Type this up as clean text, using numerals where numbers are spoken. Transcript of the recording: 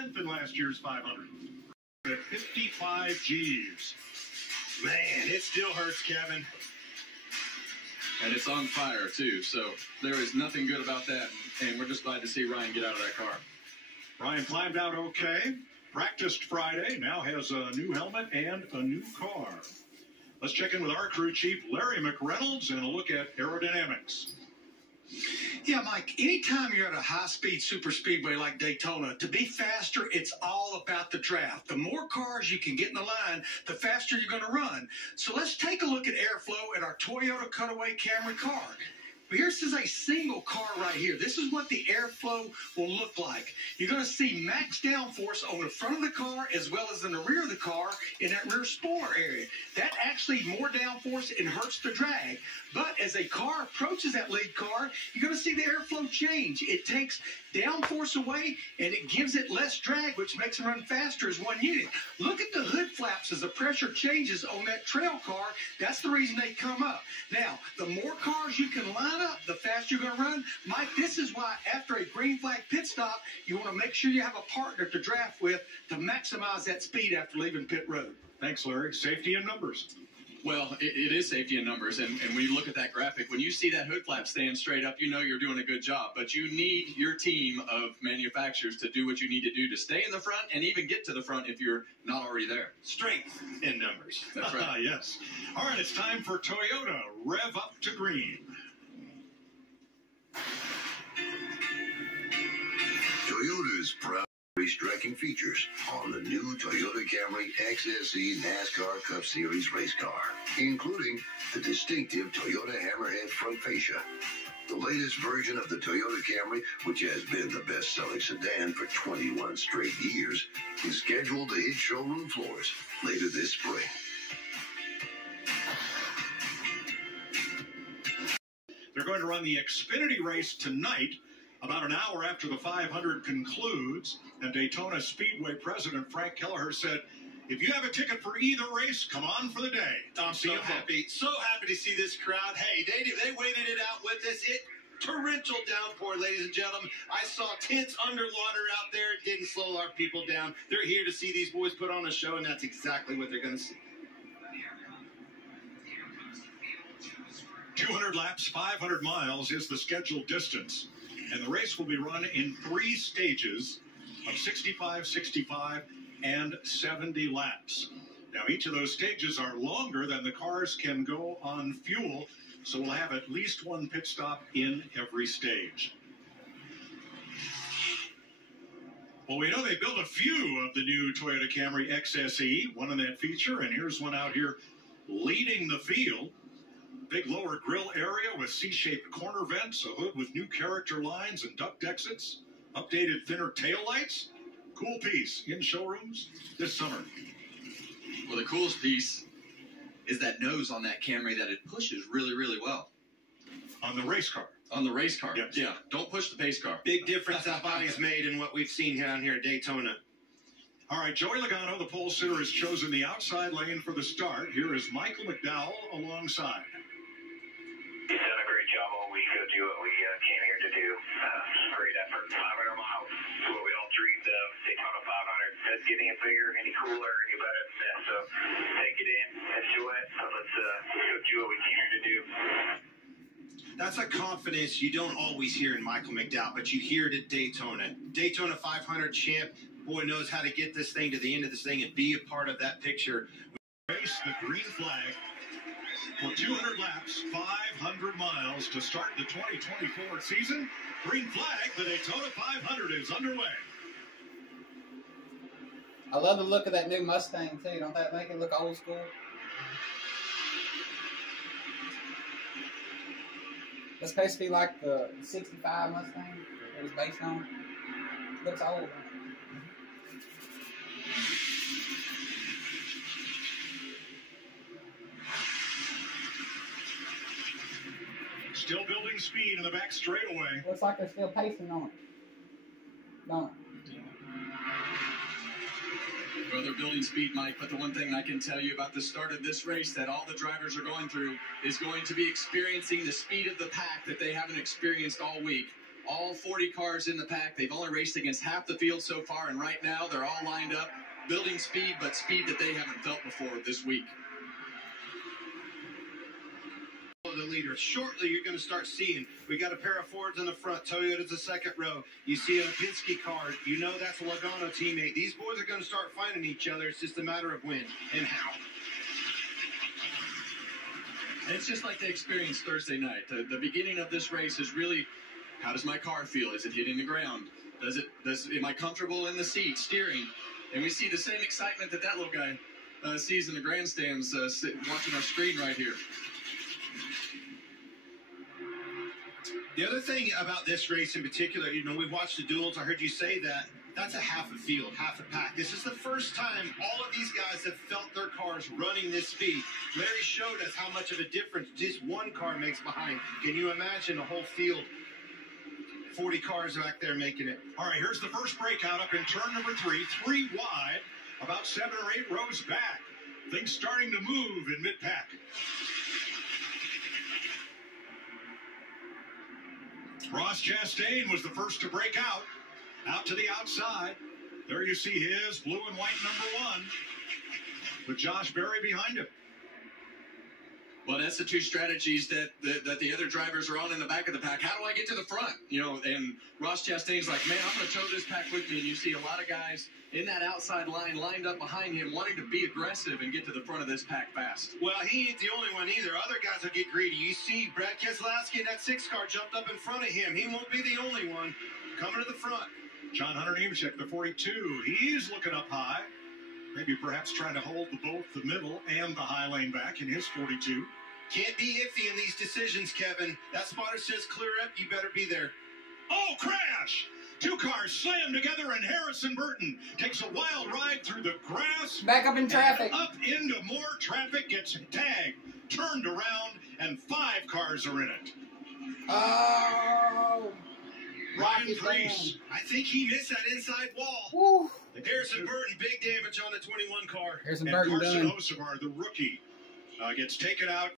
10th in last year's 500. At 55 Gs. Man, it still hurts, Kevin. And it's on fire, too. So there is nothing good about that. And we're just glad to see Ryan get out of that car. Ryan climbed out okay. Practiced Friday. Now has a new helmet and a new car. Let's check in with our crew chief, Larry McReynolds, and a look at aerodynamics. Yeah, Mike, anytime you're at a high-speed super speedway like Daytona, to be faster, it's all about the draft. The more cars you can get in the line, the faster you're going to run. So let's take a look at airflow at our Toyota Cutaway Camry car. Here's a single car right here. This is what the airflow will look like. You're going to see max downforce on the front of the car as well as in the rear of the car in that rear spoiler area. That actually more downforce and hurts the drag. But as a car approaches that lead car, you're going to see the airflow change. It takes downforce away and it gives it less drag, which makes it run faster as one unit. Look at the hood flaps as the pressure changes on that trail car. That's the reason they come up. Now, the more cars you can line up, the faster you're going to run. Mike, this is why after a green flag pit stop, you want to make sure you have a partner to draft with to maximize that speed after leaving pit road. Thanks, Larry. Safety in numbers. Well, it is safety in numbers, and when you look at that graphic, when you see that hood flap stand straight up, you know you're doing a good job. But you need your team of manufacturers to do what you need to do to stay in the front and even get to the front if you're not already there. Strength in numbers. That's right. Yes. All right, it's time for Toyota. Rev up to green. Toyota is proud of race-striking features on the new Toyota Camry XSE NASCAR Cup Series race car, including the distinctive Toyota Hammerhead front fascia. The latest version of the Toyota Camry, which has been the best-selling sedan for 21 straight years, is scheduled to hit showroom floors later this spring. They're going to run the Xfinity race tonight, about an hour after the 500 concludes, and Daytona Speedway President Frank Kelleher said, if you have a ticket for either race, come on for the day. I'm so happy to see this crowd. Hey, they waited it out with us. Torrential downpour, ladies and gentlemen. I saw tents underwater out there. It didn't slow our people down. They're here to see these boys put on a show, and that's exactly what they're going to see. 200 laps, 500 miles is the scheduled distance. And the race will be run in 3 stages of 65, 65, and 70 laps. Now, each of those stages are longer than the cars can go on fuel, so we'll have at least one pit stop in every stage. Well, we know they built a few of the new Toyota Camry XSE, one in that feature, and here's one out here leading the field. Big lower grill area with C-shaped corner vents, a hood with new character lines and duct exits, updated thinner taillights. Cool piece in showrooms this summer. Well, the coolest piece is that nose on that Camry that it pushes really, really well. On the race car. On the race car. Yes. Yeah, don't push the pace car. Big difference that body's made in what we've seen down here at Daytona. All right, Joey Logano, the pole sitter, has chosen the outside lane for the start. Here is Michael McDowell alongside. He's done a great job all week to do what we came here to do. Great effort. 500 miles. It's what we all dreamed of. Daytona 500. It's getting bigger, any cooler, any better than this. So take it in, enjoy it. Let's go do what we came here to do. That's a confidence you don't always hear in Michael McDowell, but you hear it at Daytona. Daytona 500 champ, boy knows how to get this thing to the end of this thing and be a part of that picture. Race the green flag for 200 laps, 500 miles to start the 2024 season. Green flag, the Daytona 500 is underway. I love the look of that new Mustang, too. Don't that make it look old school? That's supposed to be like the 65 Mustang it was based on. Looks old. Still building speed in the back straightaway. Looks like they're still pacing on it. Don't it? Well, they're building speed, Mike, but the one thing I can tell you about the start of this race that all the drivers are going through is going to be experiencing the speed of the pack that they haven't experienced all week. all 40 cars in the pack. They've only raced against half the field so far, and right now they're all lined up, building speed, but speed that they haven't felt before this week. The leader. Shortly, you're going to start seeing, we got a pair of Fords in the front, Toyota's the second row. You see a Penske car, you know that's a Logano teammate. These boys are going to start finding each other. It's just a matter of when and how. And it's just like they experienced Thursday night. The beginning of this race is really, how does my car feel? Is it hitting the ground? Am I comfortable in the seat, steering? And we see the same excitement that little guy sees in the grandstands watching our screen right here. The other thing about this race in particular, you know, we've watched the duels. I heard you say that. That's a half a field, half a pack. This is the first time all of these guys have felt their cars running this speed. Larry showed us how much of a difference just one car makes behind. Can you imagine a whole field? 40 cars back there making it. All right, here's the first breakout up in turn number 3, 3 wide, about 7 or 8 rows back. Things starting to move in mid-pack. Ross Chastain was the first to break out to the outside. There you see his blue and white number 1 with Josh Berry behind him. Well, that's the two strategies that the other drivers are on in the back of the pack. How do I get to the front? You know, and Ross Chastain's like, man, I'm going to tow this pack with me. And you see a lot of guys in that outside line lined up behind him wanting to be aggressive and get to the front of this pack fast. Well, he ain't the only one either. Other guys will get greedy. You see Brad Keselowski in that 6 car jumped up in front of him. He won't be the only one coming to the front. John Hunter Nemechek, the 42. He's looking up high. Maybe perhaps trying to hold both the middle and the high lane back in his 42. Can't be iffy in these decisions, Kevin. That spotter says clear up, you better be there. Oh, crash! 2 cars slam together, and Harrison Burton takes a wild ride through the grass. Back up in traffic. Up into more traffic, gets tagged, turned around, and 5 cars are in it. Oh. Ryan Preece. I think he missed that inside wall. Woo. Harrison Burton, big damage on the 21 car. Harrison And Burton Carson done. Hocevar, the rookie, gets taken out.